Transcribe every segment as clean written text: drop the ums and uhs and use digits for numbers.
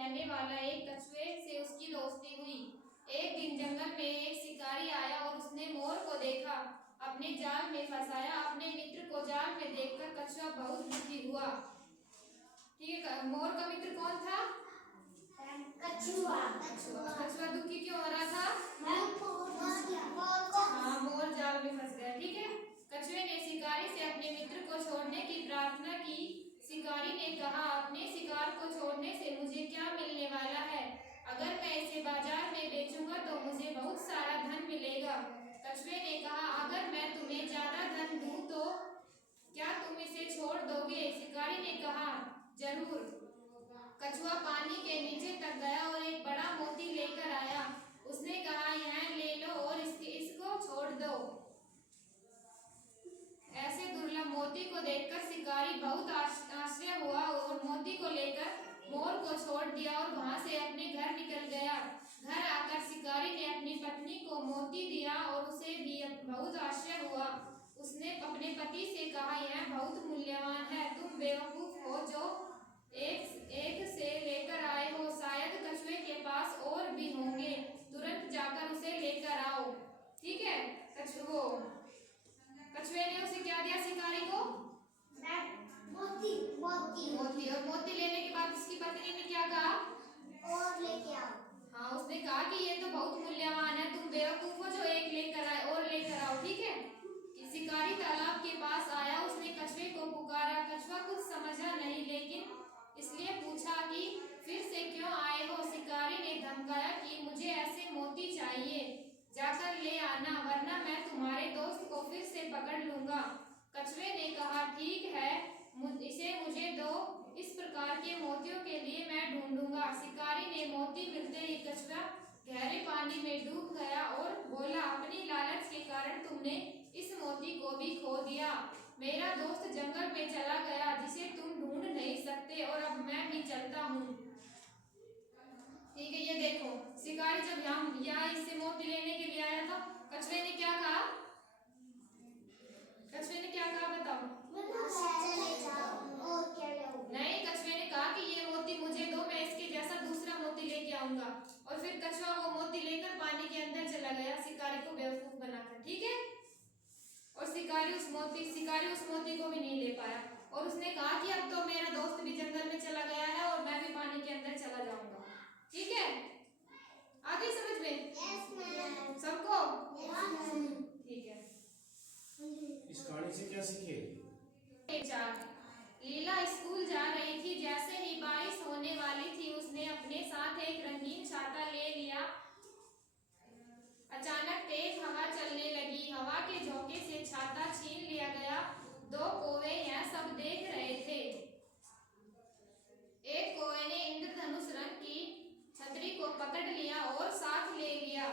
रहने वाला एक कछुए से उसकी दोस्ती हुई। एक दिन जंगल में एक शिकारी आया और उसने मोर को देखा, अपने जाल में फंसाया। अपने मित्र को जाल में देखकर कछुआ बहुत दुखी हुआ। ठीक है, मोर का मित्र कौन था? कछुआ। कछुआ दुखी क्यों हो रहा था? हाँ, मोर जाल में फंस गया। ठीक है, कछुए ने शिकारी से अपने मित्र को छोड़ने की प्रार्थना की। शिकारी ने कहा, अपने शिकार को छोड़ने से मुझे क्या मिलने वाला है? अगर मैं इसे बाजार में बेचूंगा तो मुझे बहुत सारा धन मिलेगा। कछुए ने कहा, अगर मैं तुम्हें ज्यादा धन दूं तो क्या तुम इसे छोड़ दोगे? शिकारी ने कहा, जरूर। कछुआ पानी के नीचे तक गया और एक बड़ा मोती लेकर आया। उसने कहा, यह ले लो और इसको छोड़ दो। ऐसे दुर्लभ मोती को देखकर शिकारी बहुत आश्चर्य हुआ और मोती को लेकर मोर को छोड़ दिया और वहां से अपने घर निकल गया। घर आकर शिकारी ने अपनी पत्नी को मोती दिया और उसे भी बहुत आश्चर्य हुआ। उसने अपने पति से कहा, यह बहुत मूल्यवान है। तुम बेवकूफ हो जो एक से लेकर आए हो। शायद कछुए के पास और भी होंगे। तुरंत जाकर उसे लेकर आओ। ठीक है, कछुए ने उसे क्या दिया शिकारी को? मोती। और मोती लेने के बाद उसकी पत्नी ने क्या कहा? और लेके आओ। हाँ, उसने कहा कि ये तो बहुत मूल्यवान है, तुम बेवकूफ हो जो एक लेकर आए, और लेकर आओ। ठीक है, शिकारी तालाब के पास आया। उसने कछुए को पुकारा। कछुआ कुछ समझा नहीं, लेकिन इसलिए पूछा कि फिर से क्यों आए हो? शिकारी ने धमकाया कि मुझे ऐसे मोती चाहिए, जाकर ले आना, वरना मैं तुम्हारे दोस्त को फिर से पकड़ लूंगा। कछुए ने कहा, ठीक है, इसे मुझे दो। इस प्रकार के मोतियों के लिए मैं ढूंढूंगा। शिकारी ने मोती मिलते ही कछुआ गहरे पानी में डूब गया और बोला, अपनी लालच के कारण तुमने इस मोती को भी खो दिया। मेरा दोस्त जंगल में चला गया जिसे तुम ढूंढ नहीं सकते, और अब मैं भी चलता हूँ। ठीक है, ये देखो, शिकारी जब यहाँ इससे मोती लेने के लिए आया था, कछुए ने क्या कहा? कछुए ने क्या कहा बताओ? नहीं, कछुए ने कहा कि ये मोती मुझे दो, मैं इसके जैसा दूसरा मोती लेके आऊंगा। और फिर कछुआ वो मोती लेकर पानी के अंदर चला गया, शिकारी को बेवकूफ बनाकर। ठीक है, और शिकारी उस मोती को भी नहीं ले पाया। और उसने कहा कि अब तो मेरा दोस्त भी जंगल में चला गया है और मैं भी पानी के अंदर चला जाऊंगा। ठीक है, आगे समझ में सबको? ठीक है, इस कहानी से क्या सीखे? लीला स्कूल जा रही थी। जैसे ही बारिश होने वाली थी, उसने अपने साथ एक रंगीन छाता ले लिया। अचानक तेज हवा चलने लगी। हवा के झोंके से छाता छीन लिया गया। दो कौवे यह सब देख रहे थे। एक कौवे ने इंद्रधनुष रंग की छतरी को पकड़ लिया और साथ ले लिया।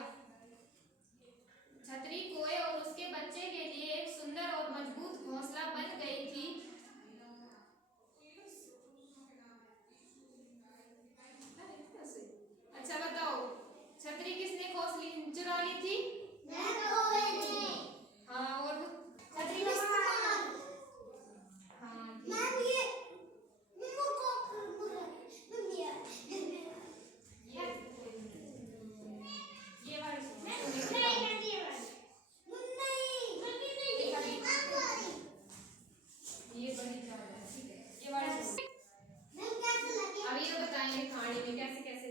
छतरी कौवे और उसके बच्चे के लिए एक सुंदर और मजबूत घोंसला बन गई थी। अच्छा बताओ, छतरी किसने चुरा ली थी? हाँ, और छतरी ये बड़ी है। ठीक है, ये वाली अभी ये बताएंगे कहानी में कैसे कैसे